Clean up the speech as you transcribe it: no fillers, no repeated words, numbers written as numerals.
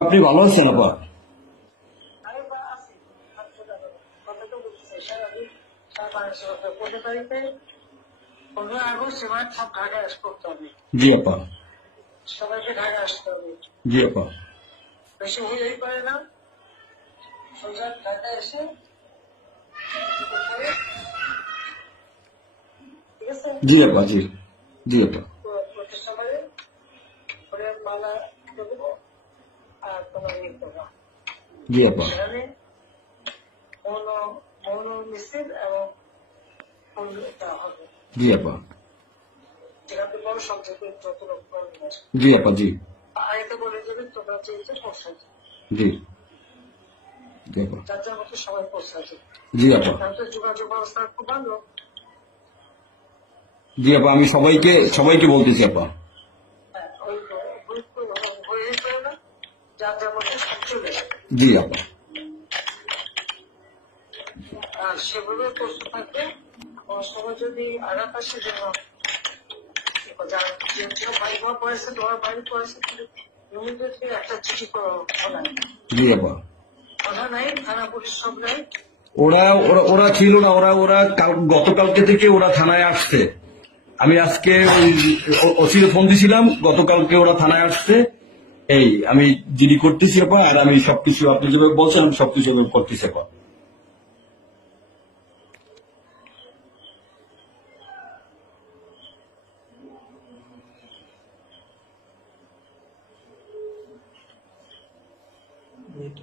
আপনি ভালো আছেন আপা? আমি বা আছি। কথা তো বলতেছে সারাদিন 15 তারিখে 15 আগস্ট এবার সব ঢাকায় করতে হবে। জি আপা। সবাইকে ঢাকা আসতে হবে। জি আপা। বেশি হলেই পারে না, সোজা ঢাকায় এসে ঠিক আছে জি আপা। জি জি আপা। প্রতিষ্ঠানে করে মালা দেবো আর তোমার ইয়ে করবা। জি আপা। সেখানে মৌন মৌন মিছিল এবং ফুল দেওয়া হবে। জি আপা। যেখানে বড় সংখ্যক যত লোক করবে। জি আপা। জি আগে বলে দেবে তোমরা চেয়েছে পৌঁছাতে। জি জি আপা। যার যার মতো সবাই পৌঁছাতে। জি আপা। তাহলে যোগাযোগ ব্যবস্থা খুব ভালো। জি আপা, আমি সবাইকে বলতেছি আপা। হ্যাঁ, ওই হয়ে পড়ে না, যার যার মধ্যে সব চলে যাবে। জি আপা। আর সেভাবে প্রস্তুত থাকবে। সবাই যদি আঘাত আসে যেন বাড়ি ঘর পড়েছে, তোমার বাড়ি পড়েছে, ইমিডিয়েটলি একটা চিঠি করা। জি আপা। কথা নাই, থানা পুলিশ সব নাই। ওরা ওরা ওরা ছিল না, ওরা ওরা গতকালকে থেকে ওরা থানায় আসছে। আমি আজকে ওই ওসিকে ফোন দিছিলাম, গতকালকে ওরা থানায় আসছে। এই আমি জিডি করতেছি আপা, আর আমি সবকিছু আপনি যেভাবে বলছেন আমি সবকিছু করতেছি আপা। Wait.